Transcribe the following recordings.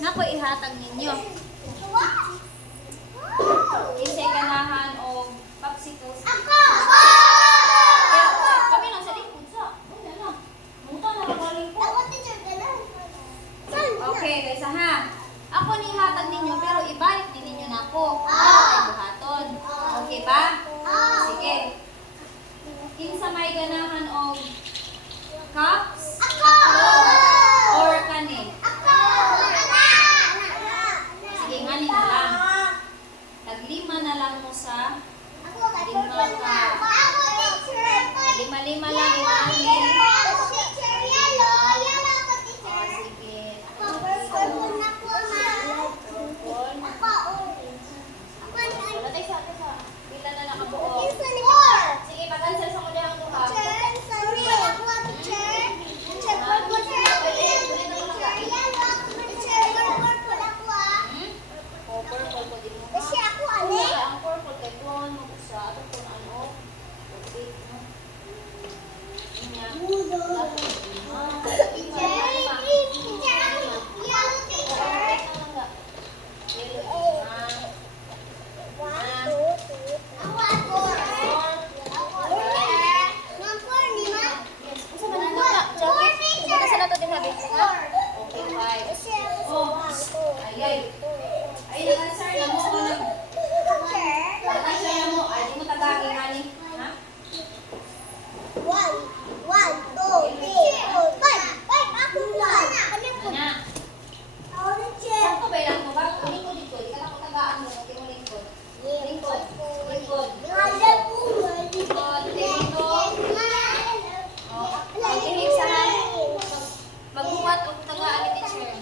Nako ihatag ninyo. Kinsay ganahan o popsicles. Ako! Kaya kami lang sa likod sa. Wala lang. Munta na galing ko. Ako, teacher, gano'n. Okay, kaysa ha. Ako ni hatag ninyo pero ibalik din ninyo na ako. Ay buhaton. Okay ba? Sige. Kinsa may ganahan og cups? Ako! Or kani? Ako! Sige, ngani na lang. Taglima na lang mo sa Ako, purple na. Ako, teacher. lima-lima lang Yellow, inahin. yellow. Teacher, yellow. Yellow ako, teacher. Sige. Ako, purple na po, ma'am. Purple. Ako, orange. Ako, Wala tayo sa. Pila na nakabuo. Four. Sige, pag-answer sa muli ang duha. Teacher, sunny. Ako, teacher. Teacher, purple. Teacher, yellow ako. Teacher, purple ako, ah. Oh, purple ko din mo. Kasi ako, ano? Ang purple kay Blon, mag-usa. Ato kung ano. Okay, no? Inya. Ay, nag-answer na mo. Nag-answer na mo. Ay, di mo tagagin, honey. Ha? Ana. Sakto ba ilang mo ba? Lingkod dito. Di ka na ko tagaan mo. Okay mo lingkod. Lingkod. Lingkod. Lingkod. Dito. Oh. Pag-ihig sa magbuhat o tagaan ni teacher.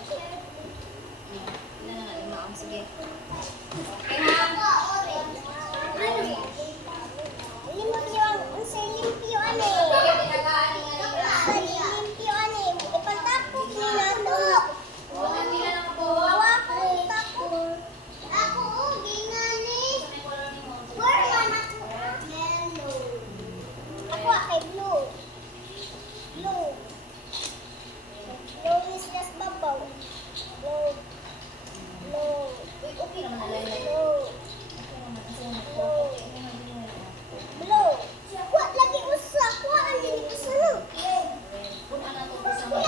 Ilan na nga, lima. Sige. Okay ha? Okay. Sige, tinagaan ni Huwag nila na mabuhat. Sa may color ni mo. Ako kay blue. Blue. Blue is just babaw. Blue. Blue. Uy, okay naman na lang. Blue. Okay naman. Kasi okay naman din yun. Blue. Kuha lagi usa. Kuha ang dili usa no. Kung ano to po sa mga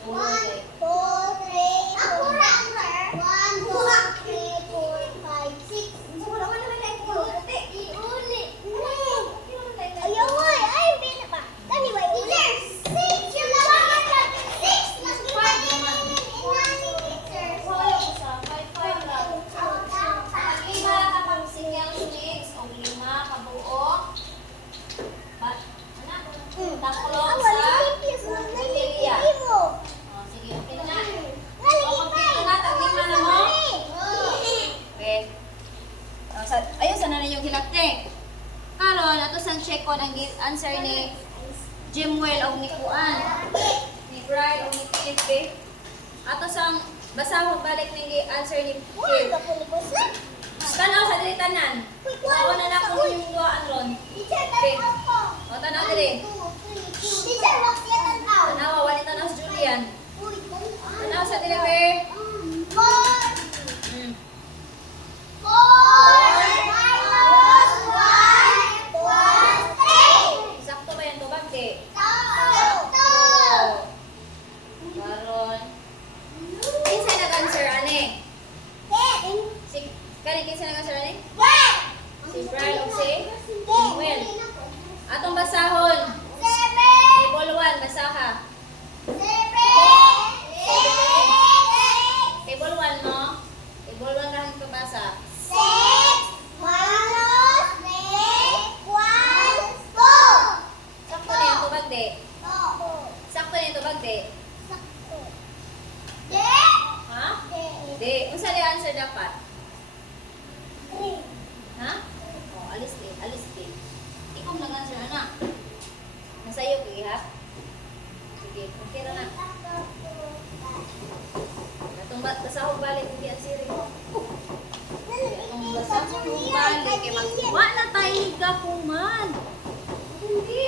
One, two, three, four. One, two, three, four, five, six. Iuli. Ayaw ay. Ay, bina pa. Kani ba iuli? Six. Yung labanan ka. Six. Five naman. Teacher. Five lang. Pag lima kapag singyang mix o lima kabuo. But, anak, taklong sa Lilia. Oh, sige, okay na. O, complete na. Taglima na mo. Okay. Ayun, sana na yung hilakte. Karon, ato sang check ko ang answer ni Jimwell o ni Kuan. Ni Brian o ni Philip. Ato sang basahon balik ng answer ni Phil. Tanaw sa dili tanan. Kuha na na kung yung duhaan ron. O, tanaw dili. Tanaw, wali tanaw sa Julian. Tanaw sa dili, we. Hmm. Sakto ba yan to, bagde? Karon. Kinsa nag-answer, ane? Kani kinsa nag-answer, ane? Si Brian o si Jimwell. Atong basahon. Table 1, basaha. Table 1 mo. Table 1 kahit pabasa. Sakto na yan to, bagde. Sakto na yan to, bagde. Ha? Di. Unsa di answer dapat? Ha? Oh, alis din, alis din. Ikaw nag-answer na. Nasayo, kaya ha? Sige, okay na na. Atong basahog balik, hindi ang siri. Atong basahog balik, kaya magkuha na tayo higa kuman. Hindi,